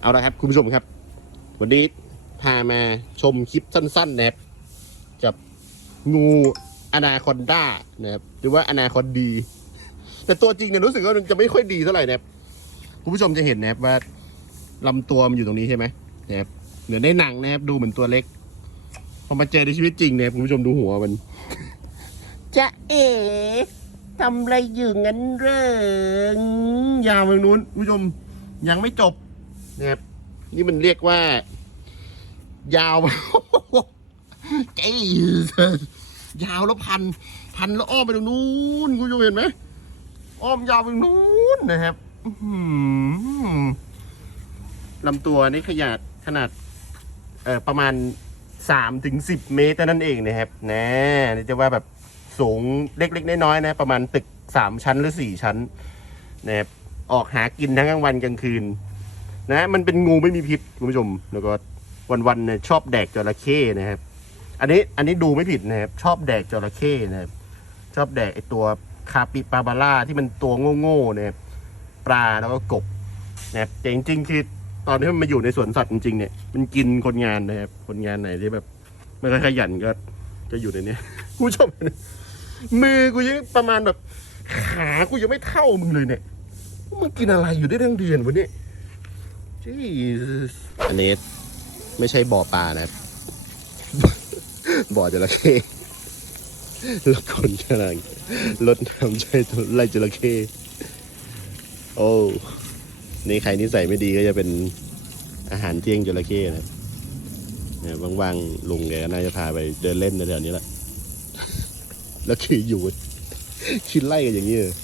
เอาละครับคุณผู้ชมครับ วันนี้พามาชมคลิปสั้นๆนะครับ กับงูอนาคอนด้านะครับหรือว่าอนาคอนดี แต่ตัวจริงเนี่ยรู้สึกว่ามันจะไม่ค่อยดีเท่าไหร่นะครับคุณผู้ชมจะเห็นนะครับว่าลำตัวมันอยู่ตรงนี้ใช่ไหมนะครับเหนือในหนังนะครับ ดูเหมือนตัวเล็กพอมาเจอในชีวิตจริงเนี่ยคุณผู้ชมดูหัวมัน จะเอ๋ทำอะไรอยู่งั้นเหรอยาวไปนู้นคุณผู้ชมยังไม่จบ นะครับ นี่มันเรียกว่า ยาวเจ๊ยาวแล้วพัน พันแล้วอ้อมไปตรงนู้นคุณผู้ชมเห็นไหมอ้อมยาวไปตรงนู้นนะครับลำตัวนี่ขนาดขนาด เอ่อประมาณสามถึงสิบเมตรนั้นเองนะครับนะนี่จะว่าแบบสูงเล็กๆน้อยๆนะ ประมาณตึกสามชั้นหรือสี่ชั้นนะครับออกหากินทั้งกลางวันกลางคืน นะมันเป็นงูไม่มีพิษคุณผู้ชมแล้วก็วันๆเนี่ยชอบแดกจระเข้นะครับ อันนี้อันนี้ดูไม่ผิดนะครับชอบแดกจระเข้นะครับชอบแดกไอตัวคาปิปาบาร่าที่มันตัวโง่ๆนะครับปลาแล้วก็กบนะครับแต่จริงๆคือตอนที่มันมาอยู่ในสวนสัตว์จริงๆเนี่ยมันกินคนงานนะครับคนงานไหนที่แบบไม่ค่อยขยันก็จะอยู่ในนี้คุณผู้ชมมือกูยังประมาณแบบขากูยังไม่เท่ามึงเลยเนี่ยมึงกินอะไรอยู่ได้ทั้งเดือนวะเนี่ย อันนี้ไม่ใช่บ่อปลานะ บ่อจระเข้แล้วคนกำลังรดน้ำใช้ไล่จระเข้โอ้นี่ใครนิสัยไม่ดีก็จะเป็นอาหารเที่ยงจระเข้นะเนี่ยว่างๆลุงแกก็น่าจะพาไปเดินเล่นในแถวนี้แหละ แล้วคืออยู่คิดไล่กันอย่างนี้เลย